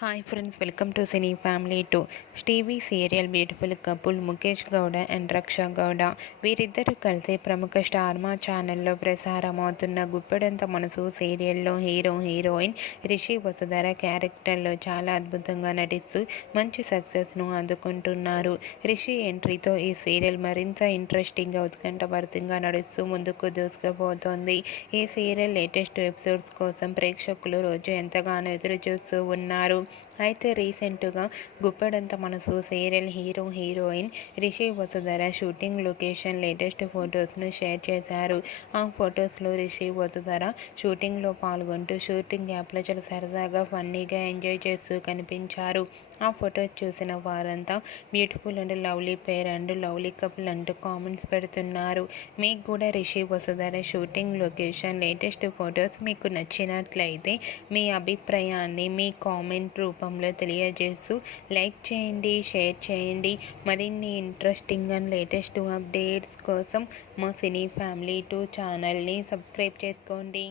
Hi friends, welcome to cine family 2. TV serial beautiful couple Mukesh Gowda and Raksha Gowda వీరిద్దరూ కలిసి ప్రముఖ star మా ఛానల్లో ప్రసారమవుతున్న గుప్పెడంత మనసు సీరియల్లో హీరోయిన్ రిషి వసుధర క్యారెక్టర్లో చాలా అద్భుతంగా నటిస్తూ మంచి సక్సెస్ను అందుకుంటున్నారు. రిషి ఎంట్రీతో ఈ సీరియల్ మరింత ఇంట్రెస్టింగ్గా ఉత్కంఠభరితంగా నడుస్తూ ముందుకు దూసుకుపోతోంది. ఈ సీరియల్ లేటెస్ట్ ఎపిసోడ్స్ కోసం ప్రేక్షకులు రోజు ఎంతగానో ఎదురు చూస్తూ ఉన్నారు. అయితే రీసెంట్గా గుప్పెడంత మనసు serial heroine Rishi Vasudhara shooting location latest ఫొటోస్ను షేర్ చేశారు. ఆ ఫొటోస్లో రిషి వసుధర షూటింగ్లో పాల్గొంటూ షూటింగ్ యాప్లో చాలా సరదాగా ఫన్నీగా ఎంజాయ్ చేస్తూ కనిపించారు. ఆ ఫొటోస్ చూసిన వారంతా beautiful and lovely pair and lovely couple అంటూ కామెంట్స్ పెడుతున్నారు. మీకు కూడా Rishi Vasudhara shooting location latest photos మీకు నచ్చినట్లయితే మీ అభిప్రాయాన్ని మీ కామెంట్ రూపంలో తెలియజేస్తూ లైక్ చేయండి, షేర్ చేయండి. మరిన్ని ఇంట్రెస్టింగ్ అండ్ లేటెస్ట్ అప్డేట్స్ కోసం మా సినీ ఫ్యామిలీ 2 ఛానల్ని సబ్స్క్రైబ్ చేసుకోండి.